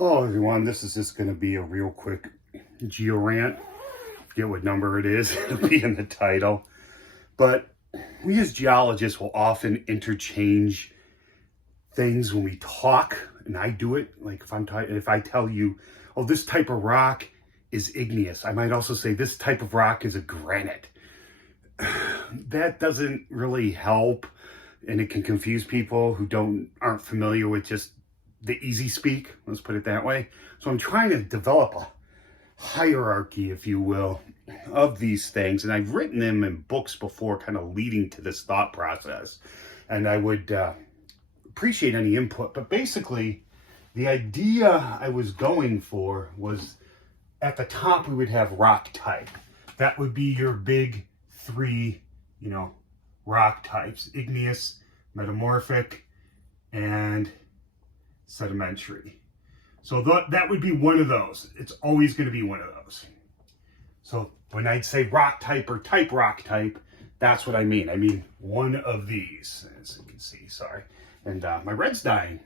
Hello everyone, this is just going to be a real quick Geo-Rant. Forget what number it is, it'll be in the title. But we as geologists will often interchange things when we talk, and I do it. Like if I tell you, oh, this type of rock is igneous, I might also say this type of rock is a granite. That doesn't really help, and it can confuse people who aren't familiar with just the easy speak, let's put it that way. So I'm trying to develop a hierarchy, if you will, of these things. And I've written them in books before, kind of leading to this thought process. And I would appreciate any input. But basically, the idea I was going for was at the top, we would have rock type. That would be your big three, rock types: igneous, metamorphic, and sedimentary. So that would be one of those. It's always going to be one of those. So when I'd say rock type or type rock type, that's what I mean. I mean one of these, as you can see, sorry. And my red's dying.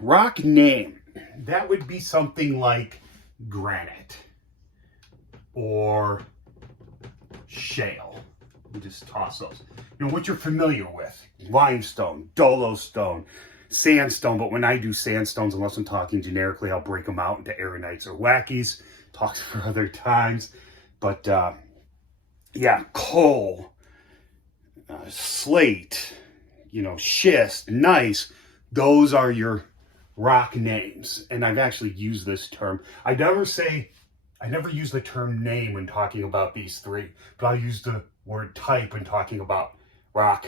Rock name. That would be something like granite or shale. We just toss those. What you're familiar with. Limestone, dolostone, sandstone. But when I do sandstones, unless I'm talking generically, I'll break them out into aeronites or wackies. Talks for other times. But yeah, coal, slate, schist, gneiss. Those are your rock names. And I've actually used this term. I never use the term name when talking about these three, but I'll use the word type when talking about rock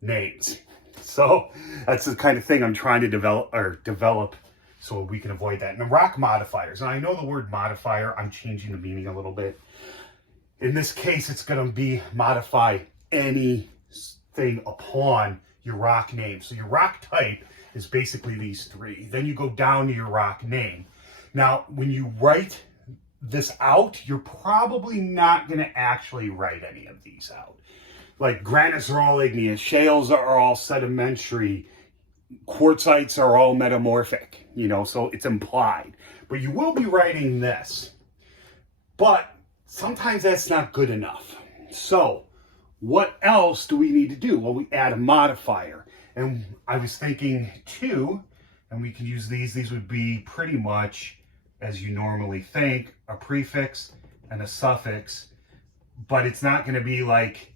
names. So that's the kind of thing I'm trying to develop so we can avoid that. And the rock modifiers, and I know the word modifier, I'm changing the meaning a little bit. In this case, it's going to be modify anything upon your rock name. So your rock type is basically these three. Then you go down to your rock name. Now, when you write this out, you're probably not going to actually write any of these out. Like granites are all igneous, shales are all sedimentary, quartzites are all metamorphic, so it's implied. But you will be writing this. But sometimes that's not good enough. So what else do we need to do? Well, we add a modifier. And I was thinking too, and we can use these would be pretty much as you normally think, a prefix and a suffix, but it's not going to be like,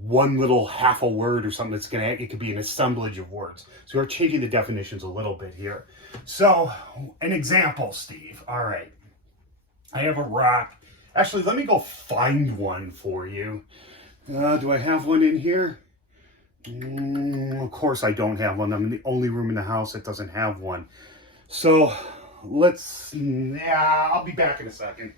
one little half a word or something. It could be an assemblage of words. So we're changing the definitions a little bit here. So an example, Steve. All right. I have a rock. Actually, let me go find one for you. Do I have one in here? Of course I don't have one. I'm in the only room in the house that doesn't have one. So I'll be back in a second.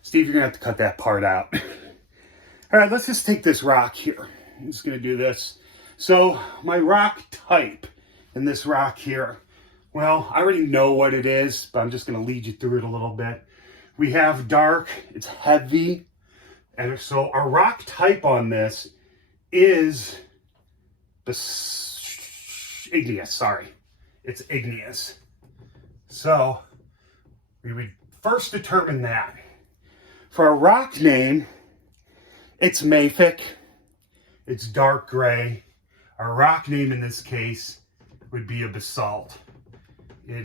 Steve, you're going to have to cut that part out. All right, let's just take this rock here. I'm just going to do this. So my rock type in this rock here, well, I already know what it is, but I'm just going to lead you through it a little bit. We have dark, it's heavy. And so our rock type on this is igneous, sorry. It's igneous. So we would first determine that. For a rock name, it's mafic, it's dark gray. Our rock name in this case would be a basalt. It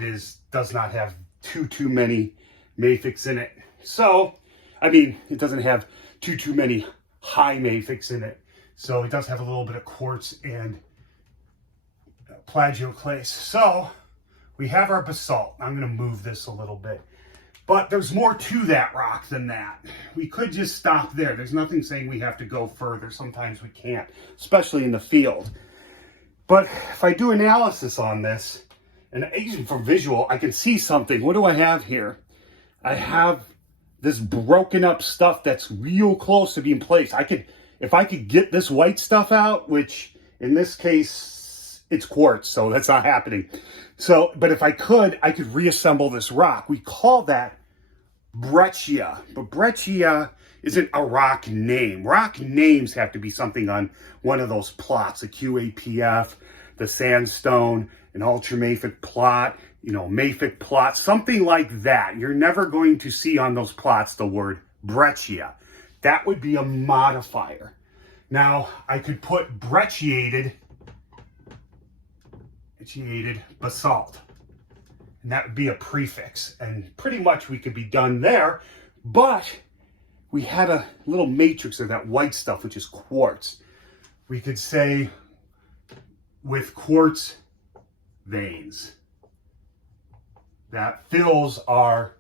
does not have too many mafics in it. So, it doesn't have too many high mafics in it. So it does have a little bit of quartz and plagioclase. So We have our basalt. I'm going to move this a little bit. But there's more to that rock than that. We could just stop there. There's nothing saying we have to go further. Sometimes we can't, especially in the field. But if I do analysis on this, and even from visual, I can see something. What do I have here? I have this broken up stuff that's real close to being placed. If I could get this white stuff out, which in this case, it's quartz, so that's not happening. So, but if I could reassemble this rock. We call that breccia, but breccia isn't a rock name. Rock names have to be something on one of those plots, the QAPF, the sandstone, an ultramafic plot, mafic plot, something like that. You're never going to see on those plots the word breccia. That would be a modifier. Now, I could put brecciated basalt, and that would be a prefix, and pretty much we could be done there, but we had a little matrix of that white stuff, which is quartz. We could say with quartz veins. That fills our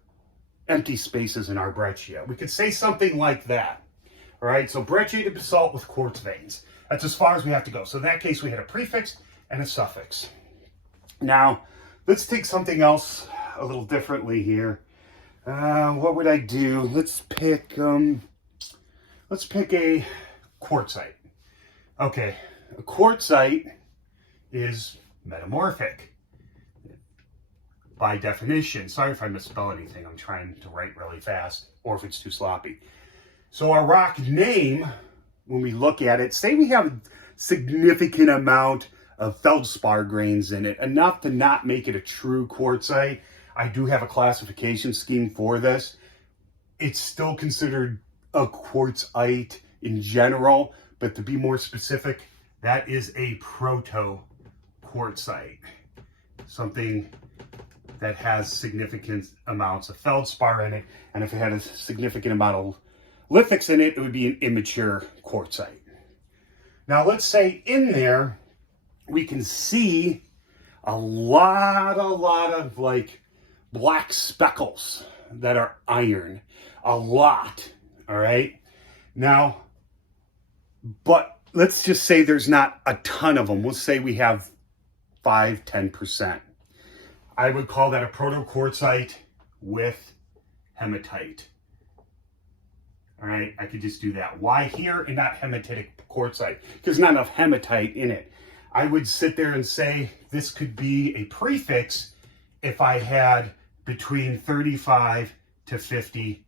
empty spaces in our breccia. We could say something like that. All right, so brecciated basalt with quartz veins. That's as far as we have to go. So in that case, we had a prefix and a suffix. Now, let's take something else a little differently here. What would I do? Let's pick a quartzite. Okay, a quartzite is metamorphic by definition. Sorry if I misspell anything. I'm trying to write really fast, or if it's too sloppy. So our rock name, when we look at it, say we have a significant amount of feldspar grains in it, enough to not make it a true quartzite. I do have a classification scheme for this. It's still considered a quartzite in general, but to be more specific, that is a proto-quartzite. Something that has significant amounts of feldspar in it, and if it had a significant amount of lithics in it, it would be an immature quartzite. Now let's say in there, we can see a lot of like black speckles that are iron. A lot, all right? Now, but let's just say there's not a ton of them. We'll say we have 5-10%. I would call that a proto-quartzite with hematite. All right, I could just do that. Why here and not hematitic quartzite? Because not enough hematite in it. I would sit there and say this could be a prefix if I had between 35 to 50%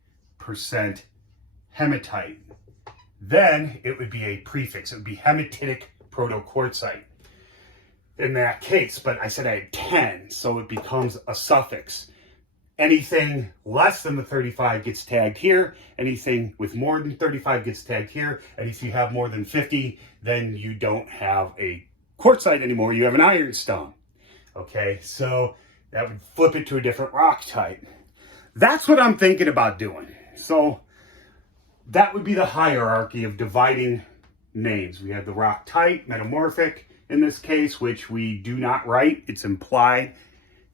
hematite. Then it would be a prefix. It would be hematitic proto-quartzite in that case, but I said I had 10, so it becomes a suffix. Anything less than the 35 gets tagged here. Anything with more than 35 gets tagged here. And if you have more than 50, then you don't have a quartzite anymore. You have an ironstone. Okay, so that would flip it to a different rock type. That's what I'm thinking about doing. So that would be the hierarchy of dividing names. We have the rock type, metamorphic in this case, which we do not write. It's implied.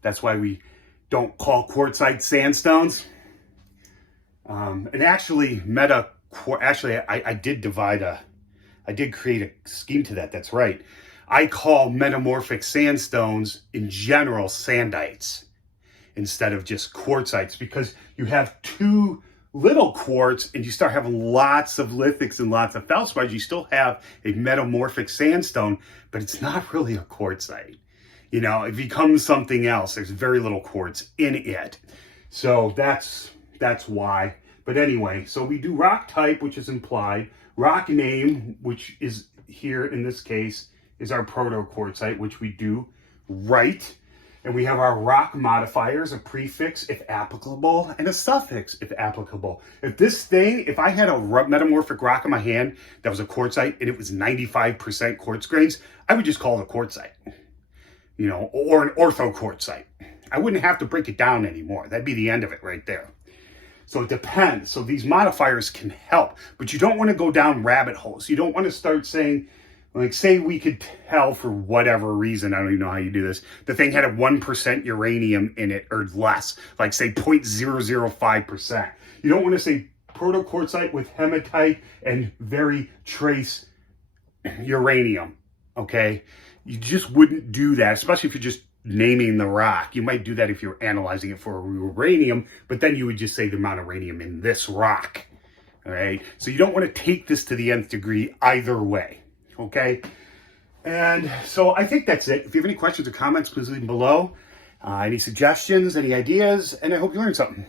That's why we don't call quartzite sandstones. And actually, I did create a scheme to that. That's right. I call metamorphic sandstones in general sandites instead of just quartzites, because you have too little quartz and you start having lots of lithics and lots of feldspars. You still have a metamorphic sandstone, but it's not really a quartzite. You know, it becomes something else. There's very little quartz in it. So that's why. But anyway, so we do rock type, which is implied. Rock name, which is here in this case, is our proto-quartzite, which we do write. And we have our rock modifiers, a prefix if applicable, and a suffix if applicable. If I had a metamorphic rock in my hand that was a quartzite and it was 95% quartz grains, I would just call it a quartzite. You know, or an orthoquartzite. I wouldn't have to break it down anymore. That'd be the end of it right there. So it depends. So these modifiers can help, but you don't want to go down rabbit holes. You don't want to start saying, Like, say we could tell for whatever reason, I don't even know how you do this, the thing had a 1% uranium in it or less, like say 0.005%. You don't want to say protoquartzite with hematite and very trace uranium, okay? You just wouldn't do that, especially if you're just naming the rock. You might do that if you're analyzing it for uranium, but then you would just say the amount of uranium in this rock, all right? So you don't want to take this to the nth degree either way. Okay, and so I think that's it. If you have any questions or comments, please leave them below. Any suggestions, any ideas, and I hope you learned something.